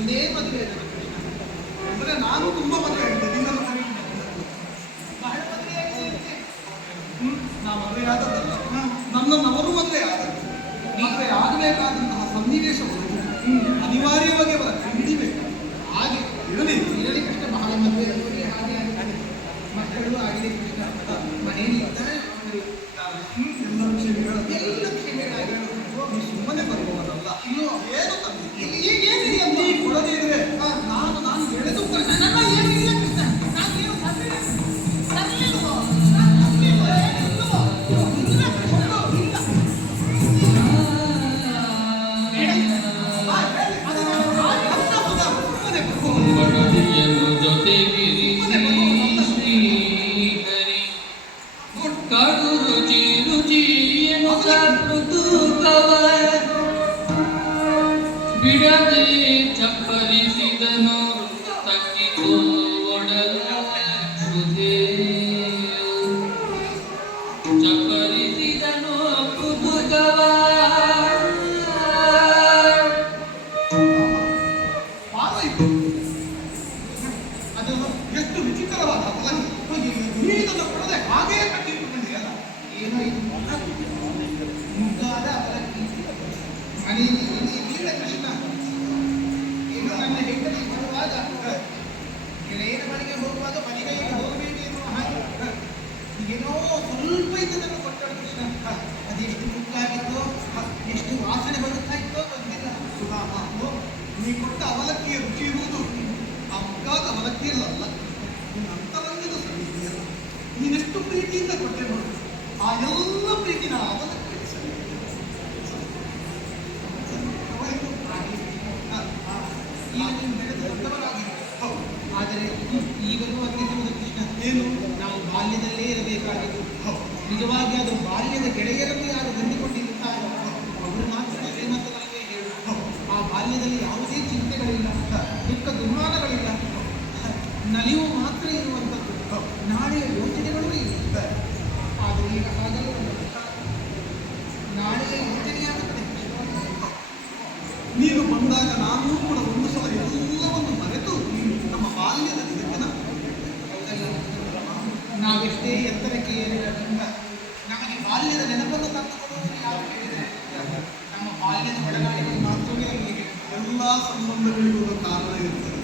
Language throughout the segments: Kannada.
ಒಂದೇ ಮದುವೆ ಅಂದ್ರೆ ನಾನು ತುಂಬಾ ಮದುವೆ ಆಗಿದೆ, ನಿನ್ನನ್ನು ಬಹಳ ಮದುವೆ ಆಗಿದೆ. ನಾ ಮದುವೆ ಆದದ್ದಲ್ಲ, ನನ್ನನ್ನು ಅವರು ಮದುವೆ ಆದದ್ದು. ಮದುವೆ ಆಗಬೇಕಾದಂತಹ ಸನ್ನಿವೇಶ ಅನಿವಾರ್ಯವಾಗಿ ಅವರ ಹಿಡಿಬೇಕು. ಹಾಗೆ ಇರಲಿಕ್ಕಷ್ಟೇ ಬಹಳ ಮದುವೆ ಹಾಗೆ ಆಗಿದೆ. ಮಕ್ಕಳು ಆಗಿದೆ, ಕೃಷ್ಣ ಮನೆಯಲ್ಲಿ ಇದ್ದಾರೆ, ಎಲ್ಲ ವಿಷಯಗಳಾಗಿ ಸುಮ್ಮನೆ ಬರುವವರಲ್ಲ. ಏನು ತಂದೆ ಕೊಡದೇ ಇದ್ರೆ ನಾನು ಎಳೆದು ಬಿಡದೆ ಚಪ್ಪರಿಸಿದನು ತಗ್ಗಿತು ಒಡಲು ಸುಧೇ ಚಪ್ಪರಿಸಿದನು ಕುತುಕವ ಅದು ಎಷ್ಟು ವಿಚಿತ್ರವಾದ ನೀರನ್ನು ಕೊಡದೆ ಹಾಗೇ ಕಟ್ಟಿಟ್ಟುಕೊಂಡಿರಲ್ಲ. ಏನೋ ಇದು ಮುಗ್ಗಾದ ಅವಲಕ್ಕಿ ಮನೆಯಲ್ಲಿ ಕೃಷ್ಣ. ಏನು ನನ್ನ ಹೆಂಡತಿ ಬರುವಾಗ ಗೆಳೆಯನ ಮನೆಗೆ ಹೋಗುವಾಗ ಮನೆಗೆ ಹೋಗಬೇಕು ಎನ್ನುವ ಹಾಗೆ ಏನೋ ಸ್ವಲ್ಪ ಇದನ್ನು ಕೊಟ್ಟಳು ಕೃಷ್ಣ. ಅದೆಷ್ಟು ಮುಗ್ಗಾಗಿತ್ತೋ, ಎಷ್ಟು ವಾಸನೆ ಬರುತ್ತಾ ಇತ್ತೋ ಗೊತ್ತಿಲ್ಲ. ನೀ ಕೊಟ್ಟ ಅವಲಕ್ಕಿಯ ರುಚಿ ಇರುವುದು ಆ ಮುಗ್ಗಾದ ಅವಲಕ್ಕಿಯಲ್ಲ, ಅಂತರಂಗದ ಸನ್ನಿಧಿಯಲ್ಲ. ನೀನೆಷ್ಟು ಪ್ರೀತಿಯಿಂದ ಕೊಟ್ಟೆ ನೋಡು, ಆ ಎಲ್ಲ ಪ್ರೀತಿನ ಅವಲಕ್ಕಿ ಆದರೆ ಈಗಲೂ ಅಲ್ಲಿರುವುದು ಕೃಷ್ಣ ಏನು ನಾವು ಬಾಲ್ಯದಲ್ಲೇ ಇರಬೇಕಾಗಿತ್ತು. ನಿಜವಾಗಿ ಅದು ಬಾಲ್ಯದ ಗೆಳೆಯರನ್ನು ಯಾರು ಗಂಡಿಕೊಂಡಿರುತ್ತಾರೋ ಅವರು ಮಾತ್ರ ಶ್ರೀಮಂತರಲ್ಲಿ ಹೇಳು. ಆ ಬಾಲ್ಯದಲ್ಲಿ ಯಾವುದೇ ಚಿಂತೆಗಳಿಲ್ಲ, ದುಃಖ ದುರ್ಮಾನಗಳಿಲ್ಲ, ನಲಿವು ಮಾತ್ರ ಇರುವಂಥದ್ದು, ನಾಳೆಯ ಯೋಚನೆಗಳೂ ಇಲ್ಲ. ಆದರೆ ಈಗ ಹಾಗಲ್ಲ, ನಾಳೆಯ ಯೋಚನೆಯಾಗುತ್ತದೆ. ನೀನು ಬಂದಾಗ ನಾನು ಕೂಡ ಒಂದು ಸಲ ಎಲ್ಲವನ್ನು ಮರೆತು ನಮ್ಮ ಬಾಲ್ಯದ ದಿನಕನ ನಾವೆಷ್ಟೇ ಎತ್ತರಕ್ಕೆ ಏರಿರಲಿಲ್ಲ, ನಮಗೆ ಬಾಲ್ಯದ ನೆನಪನ್ನು ತಂದುಕೊಡುವುದು ಯಾರು ಹೇಳಿದರೆ ನಮ್ಮ ಬಾಲ್ಯದ ಒಡನಾಡಿಗಳು ಮಾತ್ರವೇ ಹೀಗೆ. ಎಲ್ಲ ಸಂಬಂಧಗಳಿಗೂ ಕಾರಣ ಇರುತ್ತದೆ.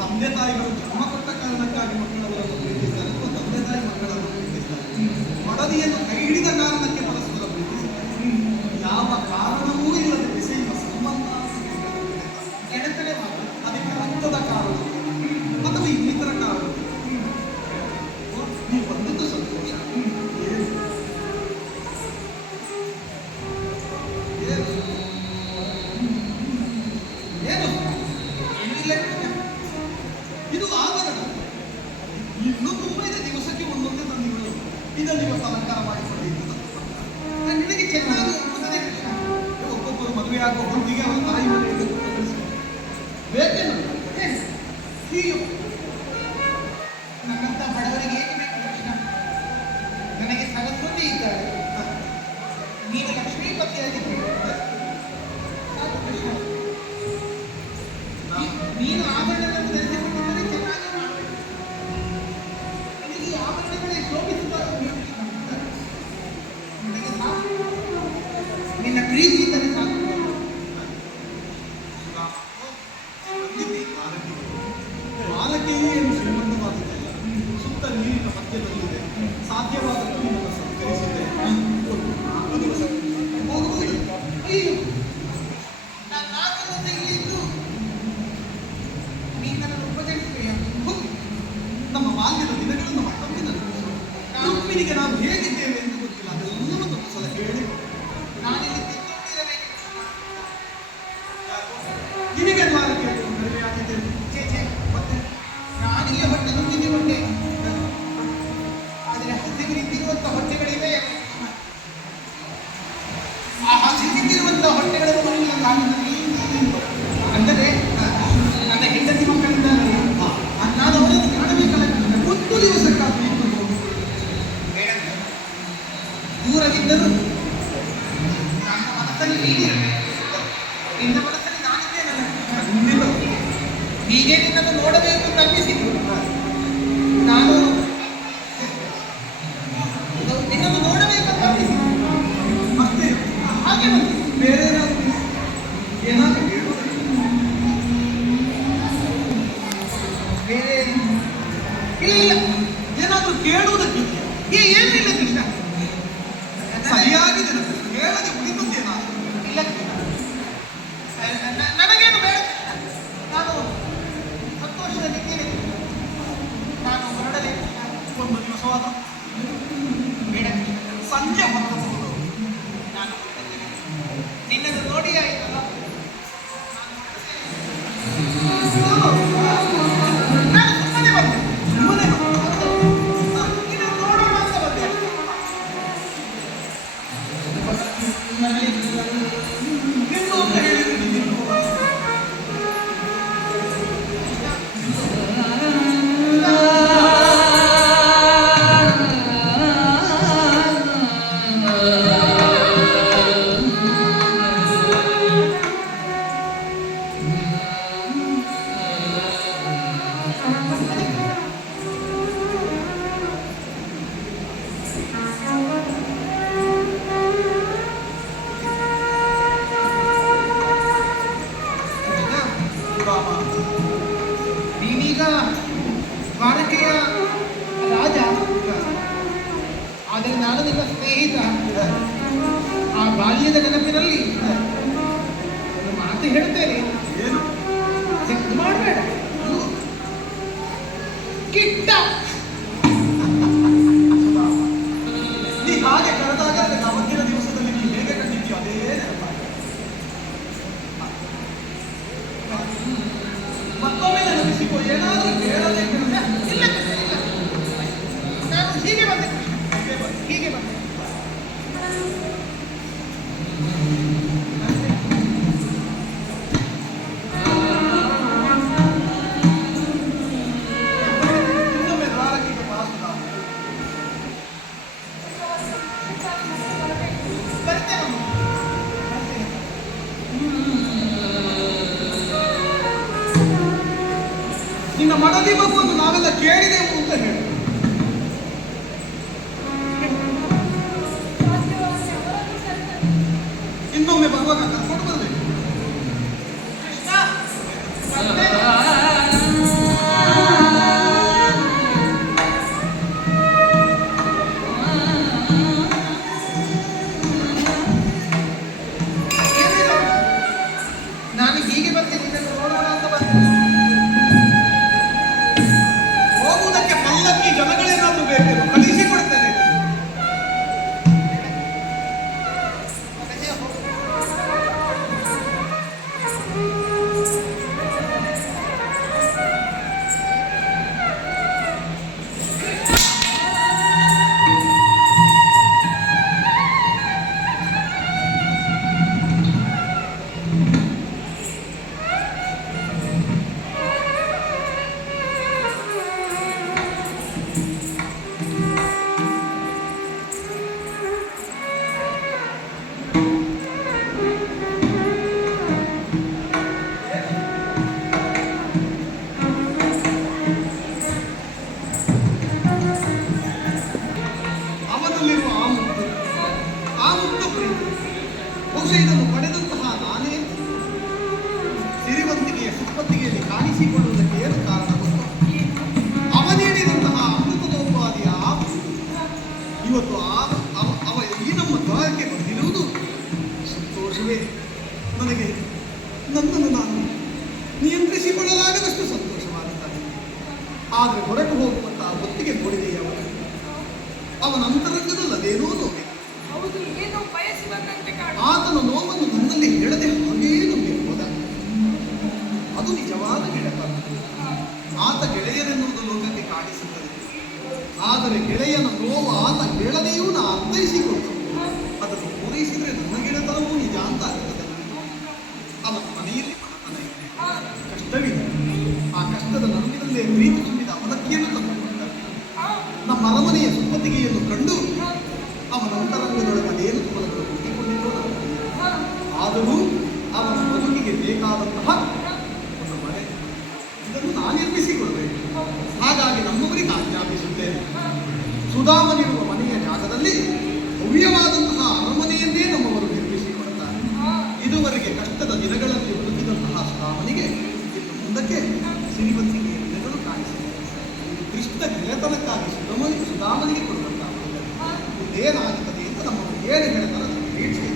ತಂದೆ ತಾಯಿಗಳು ಜನ್ಮ ಕೊಟ್ಟ ಕಾರಣಕ್ಕಾಗಿ ಮಕ್ಕಳವರನ್ನು ಪ್ರೀತಿಸ್ತಾರೆ, ತಂದೆ ತಾಯಿ ಮಕ್ಕಳನ್ನು ಪ್ರೀತಿಸ್ತಾರೆ. ಮಡದಿಯನ್ನು ಕೈ ಹಿಡಿದ ಕಾರಣಕ್ಕೆ ಪರಸ್ಪರ ಪ್ರೀತಿಸ್ತಾರೆ. ಯಾವ ಕಾರಣವೂ ಇಲ್ಲದೆ ಬೆಸೆಯುವ ಸಂಬಂಧ ಗೆಳೆತನೆ ಮಾತ್ರ. ಅದಕ್ಕೆ ರಕ್ತದ ಕಾರಣ ಅಥವಾ ಇನ್ನಿತರ ಕಾರಣ ನೀವು ಬಂದದ್ದು ಸಂತೋಷ. ಏನು ಇದು ಆಭರಣ. ಇನ್ನೂ ತುಂಬ ಇದೆ, ದಿವಸಕ್ಕೆ ಒಂದೊಂದೇ ತಂದಿಗಳು ಇದನ್ನು ಇವತ್ತು ಅಲಂಕಾರ ಮಾಡಿಕೊಂಡಿದ್ದು ನಿನಗೆ ಚೆನ್ನಾಗಿ ಒಬ್ಬೊಬ್ಬರು ಮದುವೆ ಆಗುವ ಹೊಂದಿಗೆ ಅವರ ತಾಯಿ ಮನೆಯಲ್ಲಿ ಬೇಕೇನು ಹೀಗೆ ನನ್ನಂತ ಬಡವರಿಗೆ ಏಕೆ ಬೇಕು ಕೃಷ್ಣ? ನನಗೆ ಸರಸ್ವತಿ ಇದ್ದಾರೆ, ನೀವು ಲಕ್ಷ್ಮೀಪತಿಯಾಗಿದ್ದೀರಿ ಸಾಕು ಕೃಷ್ಣ. ನೀನು ಆಭರಣಗಳನ್ನು ಧರಿಸಿಕೊಂಡಿದ್ದರೆ ಚೆನ್ನಾಗಿ ಮಾಡಬೇಕು. ನಿನಗೆ ಈ ಆಭರಣಗಳೇ ಶೋಭಿಸುತ್ತಾರೆ. ನನಗೆ ಸಾಕು, ನಿನ್ನ ಪ್ರೀತಿಯಿಂದಲೇ ಸಾಕು. ಬಾಲಕಿಯೇ ಏನು ಶ್ರೀಮಂತವಾಗುತ್ತಿಲ್ಲ, ಸುತ್ತ ನೀರಿನ ಮಧ್ಯದಲ್ಲಿದೆ, ಸಾಧ್ಯವಾದಷ್ಟು ನಿಮ್ಮನ್ನು ಸತ್ಕರಿಸಿದೆ. ಹೋಗುವುದು ಅಯ್ಯೋ ನಾನು ಇಲ್ಲಿದ್ದು ನೀನು ನನ್ನನ್ನು ಉಪಚರಿಸುವೆಯ? ನಮ್ಮ ಬಾಲ್ಯದ ದಿನಗಳನ್ನು ಮತ್ತೊಮ್ಮೆ ರುಕ್ಮಿಣಿಗೆ ನಾವು ಹೇಗಿದ್ದೇವೆ ಎಂದು ಗೊತ್ತಿಲ್ಲ, ಅದೆಲ್ಲವೂ ಒಂದು ಸಲ ಹೇಳಿ ನಾನಿಲ್ಲಿ ತಿಂದಿರಬೇಕು. ನಿನಗೆ ದ್ವಾರ ಕೇಳಿ ಮದುವೆ ಆಗಿದ್ದೇನೆ. ಮತ್ತೆ ನಾನಿಗೆ ಹೊಟ್ಟೆ ತುಂಬಿಕೊಂಡೆ, ಆದರೆ ಹಸಿರು ನಿಂತಿರುವಂತಹ ಹೊಟ್ಟೆಗಳಿವೆ. ಆ ಹಸಿರು ನಿಂತಿರುವಂತಹ ಹೊಟ್ಟೆಗಳನ್ನು ಅಂದರೆ ನನ್ನ ಹೆಂಡತಿ ಮಕ್ಕಳಿದ್ದಾರೆ, ನಾನು ಅವರನ್ನು ಕಾಣಬೇಕಲ್ಲ. ಒಂದು ದಿವಸಕ್ಕಾಗಿ ದೂರವಿದ್ದರೂ ನನ್ನ ಮನಸ್ಸಲ್ಲಿ ನೀಡಿರಬೇಕು, ನಿನ್ನ ಮನಸ್ಸಲ್ಲಿ ನಾನಿದ್ದೇನಲ್ಲ. ಹೀಗೆ ನಿನ್ನನ್ನು ನೋಡಬೇಕು ಅಂತ ಅನ್ನಿಸಿತು. ನಾನು ನಿನ್ನನ್ನು ನೋಡಬೇಕಂತ ಅನ್ನಿಸಿತು ಅಷ್ಟೇ. ಹಾಗೆ ಬಂತು. ಬೇರೆ ಏನಾದರೂ ಹೇಳುವುದಿಲ್ಲ. ಬೇರೆ ಇಲ್ಲ. ಏನಾದರೂ ಕೇಳುವುದಕ್ಕಿಲ್ಲ. ಏನಿಲ್ಲ ಕೃಷ್ಣ. ಸರಿಯಾಗಿ ಹೇಳದೆ ಉಳಿದುತ್ತೇನಾದರೂ ಇಲ್ಲ ಕೃಷ್ಣ. ನನಗೇನು ಬೇಡ. ನಾನು ಸಂತೋಷದಲ್ಲಿದ್ದೇನೆ. ನಾನು ಹೊರಡಲೇ ಒಂದು ದಿವಸವಾದ ಬೇಡ. ಸಂಜೆ ಹೊರಡಬಹುದು. ನಾನು ನಿನ್ನನ್ನು ನೋಡಿ ಆಯ್ತಲ್ಲ. ನಾನು ಸುಮ್ಮನೆ ಬಂದೆ. ಸುಮ್ಮನೆ ನಿನ್ನನ್ನು ನೋಡೋಣ ಅಂತ ಬಂದೆ. ನಿನ್ನು ಅಂತ ಹೇಳಿದ್ರು ನಿನ್ನು. ನೀನೀಗ ದ್ವಾರಕೆಯ ರಾಜ, ಆದರೆ ನಾನು ನಿನ್ನ ಸ್ನೇಹಿತ. ಆ ಬಾಲ್ಯದ ನೆನಪಿನಲ್ಲಿ ಒಂದು ಮಾತು ಹೇಳ್ತೇನೆ. ಏನು ಚೆಕ್ ಮಾಡಬೇಡ. ಕಿಟ್ಟ ನೀ ಹಾಗೆ ಕರೆದಾಗ ಅದಕ್ಕೆ ಅವತ್ತಿನ ದಿವಸದಲ್ಲಿ ನೀ ಹೇಗೆ ಕಂಡಿದ್ಯೋ ಅದೇ ನೆನಪಾಗ. ಮತ್ತೊಮ್ಮೆ ನೆನಪಿಸಿಕೋ. ಏನಾದರೂ ಕೇಳೋದೇ ಇಲ್ಲ. ನಾನು ಹೀಗೆ ಬಂದೆ. ಹೀಗೆ ಬಂದೆ. ಇನ್ನೊಮ್ಮೆ ದ್ವಾರಕೆಗೆ ಬಾಸುದ ಬರ್ತೇನೆ. ನಿನ್ನ ಮಡದಿ ಮಗುವನ್ನು ನಾವೆಲ್ಲ ಕೇಳಿದೆವು ಅಂತ ಹೇಳು. ಇನ್ನೊಮ್ಮೆ ಬರುವಾಗ ಕರ್ಕೊಂಡು ಬರಬೇಕು. ಕೃಷ್ಣ ಬರ್ತೇನೆ. ನಾನು ಹೀಗೆ ಬರ್ತೀನಿ. ನಿನ್ನನ್ನು ನೋಡೋಣ ಅಂತ ಬರ್ತೀನಿ. ಹೋಗುವುದಕ್ಕೆ ಪಲ್ಲಕ್ಕಿ ಜನಗಳೇನಾದರೂ ಬೇಕೇನು? ಕಳಿಸಿಕೊಡ್ತೇನೆ. ಅವನಲ್ಲಿರುವ ಆ ಮುಕ್ತ ಪ್ರೀತಿ ಬಹುಶಃ ಇದನ್ನು ಪಡೆದಂತಹ ನಾನೇ ಸಿರಿವಂತಿಕೆಯ ಸುಪ್ಪತ್ತಿಗೆಯಲ್ಲಿ ಕಾಣಿಸಿಕೊಳ್ಳುವುದಕ್ಕೆ ಏನು ಕಾರಣ ಗೊತ್ತು? ಅವ ನೀಡಿದಂತಹ ಅಮೃತೋಪಾದಿಯ ಇವತ್ತು ಅವ ಈ ನಮ್ಮ ದ್ವಾರಕ್ಕೆ ಬಂದಿರುವುದು ಸಂತೋಷವೇ. ನನಗೆ ನನ್ನನ್ನು ನಾನು ನಿಯಂತ್ರಿಸಿಕೊಳ್ಳಲಾಗದಷ್ಟು ಸಂತೋಷವಾಗುತ್ತದೆ. ಆದರೆ ಹೊರಟು ಹೋಗುವಂತಹ ಹೊತ್ತಿಗೆ ನೋಡಿದೆಯೇ ಅವನ ಅಂತರಂಗದಲ್ಲಿ ಅದೇನೋ ನೋವೆ. ಆತನ ನೋವನ್ನು ನನ್ನಲ್ಲಿ ಹೇಳದೆ ಹಾಗೇ ನಂಬಿ ಹೋದ. ಅದು ನಿಜವಾದ ಗೆಳೆತನ. ಆತ ಗೆಳೆಯನೆನ್ನುವುದು ಲೋಕಕ್ಕೆ ಕಾಣಿಸುತ್ತದೆ. ಆದರೆ ಗೆಳೆಯನ ನೋವು ಆತ ಹೇಳದೆಯೂ ನಾ ಅರ್ಥೈಸಿಕೊಂಡು ಅದನ್ನು ಪೂರೈಸಿದರೆ ನನ್ನ ಗೆಳೆತನವೂ ನಿಜ ಅಂತ ಆಗುತ್ತದೆ. ಅವನ ಮನೆಯಲ್ಲಿ ಮನತನ ಇದೆ, ಕಷ್ಟವಿದೆ. ಆ ಕಷ್ಟದ ನಡುವಿನಲ್ಲೇ ಪ್ರೀತಿ ತುಂಬಿದ ಅವಲಕ್ಕಿಯನ್ನು ತಂದುಕೊಂಡ ನಮ್ಮ ಅರಮನೆಯ ಸುಪ್ಪತ್ತಿಗೆಯನ್ನು ಕಂಡು ಅವನ ಅಂತರಂಗದೊಳಗೆ ಅದೇನು ತುಮಲಗಳು ಹುಟ್ಟಿಕೊಂಡಿದ್ದೋ ಆದರೂ ಅವನ ಬದುಕಿಗೆ ಬೇಕಾದಂತಹ ಒಂದು ಮನೆ, ನಿರ್ಮಿಸಿಕೊಳ್ಬೇಕು. ಹಾಗಾಗಿ ನಮ್ಮವರಿಗೆ ಆಜ್ಞಾಪಿಸುತ್ತೇನೆ, ಸುಧಾಮನಿರುವ ಮನೆಯ ಜಾಗದಲ್ಲಿ ಭವ್ಯವಾದಂತಹ ಅರಮನೆಯನ್ನೇ ನಮ್ಮವರು ನಿರ್ಮಿಸಿಕೊಡ್ತಾರೆ. ಇದುವರೆಗೆ ಕಷ್ಟದ ದಿನಗಳಲ್ಲಿ ಬದುಕಿದಂತಹ ಸುಧಾಮನಿಗೆ ಇನ್ನು ಮುಂದಕ್ಕೆ ಸಿರಿವಂತಿಕೆಯ ದಿನಗಳು ಕಾಣಿಸಿದೆ. ಕೃಷ್ಣ ಗೆಳೆತನಕ್ಕಾಗಿ ಸುಧಾಮನಿಗೆ ಕೊಡುವಂತಹ ಇದೇನಾಗುತ್ತದೆ ಅಂತ ನಮ್ಮವರು ಏನು ಹೇಳ್ತಾರೆ ನಿರೀಕ್ಷೆ.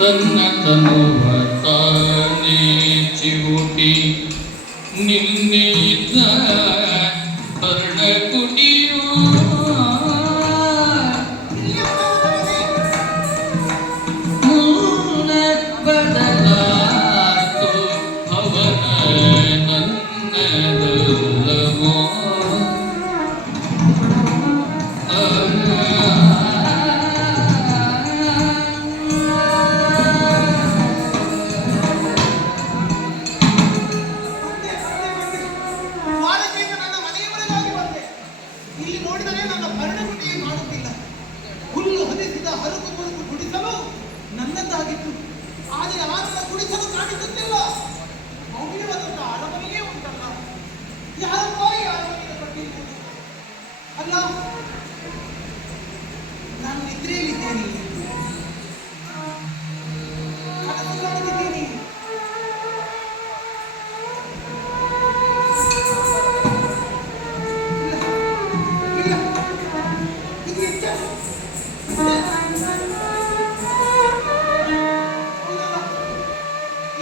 ತನ್ನ ತನುವ ತಾನೇ ಚಿವುಟಿ ನಿನ್ನಿದ್ದ ಕರ್ಣ ಕುಟಿಯು ಮೂಲ ಬದಲಾತು ಅವನ ನನ್ನದಲ್ಲವೋ ಇಲ್ಲಿ ನೋಡಿದರೆ ನನ್ನ ಭರಣಗುಡಿಯೇ ಕಾಣುತ್ತಿಲ್ಲ. ಹುಲ್ಲು ಹೊದಿಸಿದ ಹರಕು ಬದುಕು ಗುಡಿಸಲು ನನ್ನದಾಗಿತ್ತು, ಆದರೆ ಆ ನನ್ನ ಗುಡಿಸಲು ಕಾಣಿಸುತ್ತಿಲ್ಲ. ಭವ್ಯವಾದಂಥ ಅರಮನೆಯೇ ಉಂಟಲ್ಲ, ಯಾರಪ್ಪ ಈ ಅರಮನೆಯನ್ನು ಕಟ್ಟಿರುವುದು? ಅಲ್ಲ, ನಾನು ನಿದ್ರೆಯಲ್ಲಿದ್ದೇನೆ, ಕನಸು ಕಾಣುತ್ತಿದ್ದೇನೆ.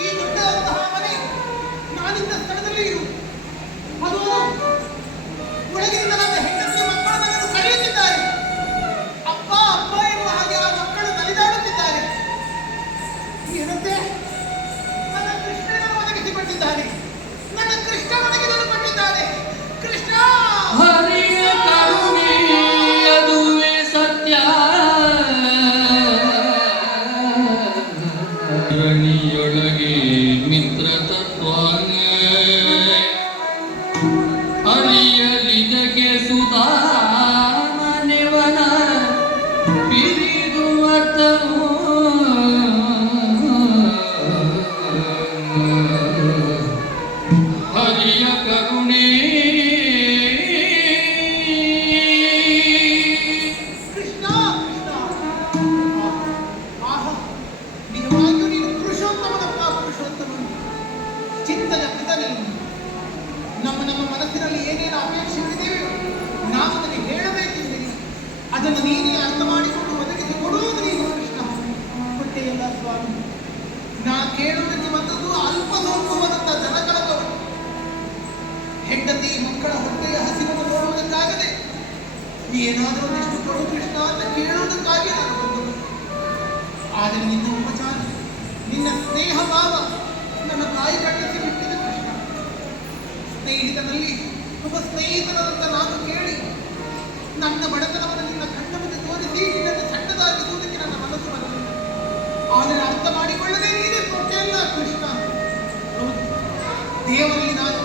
ಈ ದೊಡ್ಡದಂತಹ ಮನೆ ನಾನಿದ್ದ ಸ್ಥಳದಲ್ಲಿ ಇರು. ಅದು ಒಳಗಿನಿಂದ ನನ್ನ ಹೆಂಡತಿ ಮಕ್ಕಳು ನನ್ನನ್ನು ಕರೆಯುತ್ತಿದ್ದಾರೆ. ಅಪ್ಪ ಅಪ್ಪ ಎನ್ನುವ ಹಾಗೆ ಆ ಮಕ್ಕಳು ನಲಿದಾಡುತ್ತಿದ್ದಾರೆ. ಏನಂತೆ? ನನ್ನ ಕೃಷ್ಣನನ್ನು ಒದಗಿಸಿಕೊಟ್ಟಿದ್ದಾನೆ, ನನ್ನ ಕೃಷ್ಣ ಒದಗಿಸಲು ಕೊಟ್ಟಿದ್ದಾನೆ. ಕೃಷ್ಣ ಹರಿಯ ಕರುಣೆ ಅದುವೇ ಸತ್ಯ. ರಣಿಯೊಳಗೆ ಮಿತ್ರ ತತ್ವಾನ ಅರಿಯಲಿದಕ್ಕೆ ಸುಧಾಮನೆವನ ಪಿರಿದು ಅರ್ಥವು ಹರಿಯ ಕರುಣೆ. ಕೃಷ್ಣ ಕೃಷ್ಣ, ಆಹಾ, ನಿಜವಾಗಿಯೂ ನೀನು ಪುರುಷೋತ್ತಮನಪ್ಪ, ಪುರುಷೋತ್ತಮನು. ಚಿತ್ತದ ಪಿತನಿಲ್ಲ. ನಮ್ಮ ನಮ್ಮ ಮನಸ್ಸಿನಲ್ಲಿ ಏನೇನು ಅಪೇಕ್ಷಿಸಿದ್ದೇವೆ ನಾವು ಅದನ್ನು ಹೇಳಬೇಕೆಂದಿರಿ, ಅದನ್ನು ನೀನೇ ಅರ್ಥ ಮಾಡಿಕೊಂಡು ಒದಗಿಸಿ ಕೊಡುವುದು ನೀನು ಕೃಷ್ಣ. ಕೊಟ್ಟೆಯಲ್ಲ ಸ್ವಾಮಿ, ನಾ ಕೇಳುವುದಕ್ಕೆ ಬಂದದ್ದು ಅಲ್ಪ ಸ್ವಲ್ಪವಾದಂಥ ಜನಕಲಕವು. ಹೆಂಡತಿ ಮಕ್ಕಳ ಹೊಟ್ಟೆಯ ಹಸಿವನ್ನು ನೋಡುವುದಕ್ಕಾಗದೆ ಏನಾದರೂ ಒಂದಿಷ್ಟು ಕೊಡು ಕೃಷ್ಣ ಅಂತ ಕೇಳುವುದಕ್ಕಾಗಿ ನಾನು ಬಂದದ್ದು. ಆದರೆ ನಿನ್ನ ಉಪಚಾರ, ನಿನ್ನ ಸ್ನೇಹ ಭಾವ ನನ್ನ ತಾಯಿ ಕಟ್ಟಿಸಿ ಬಿಟ್ಟಿದೆ ಕೃಷ್ಣ. ಸ್ನೇಹಿತನಲ್ಲಿ ಒಬ್ಬ ಸ್ನೇಹಿತನಂತ ನಾನು ಕೇಳಿ ನನ್ನ ಬಡತನವನ್ನು ನಿನ್ನ ಕಣ್ಣ ಮುಂದೆ ತೋರಿಸಿ ನಿನ್ನನ್ನು ಸಣ್ಣದಾಗಿಸುವುದಕ್ಕೆ ನನ್ನ ಮನಸ್ಸು ಬರಲಿಲ್ಲ. ಆದರೆ ಅರ್ಥ ಮಾಡಿಕೊಳ್ಳದೆ ನೀನೇ ಕೊಟ್ಟೆಯಲ್ಲ ಕೃಷ್ಣ. ಹೌದು, ದೇವರಲ್ಲಿ ನಾನು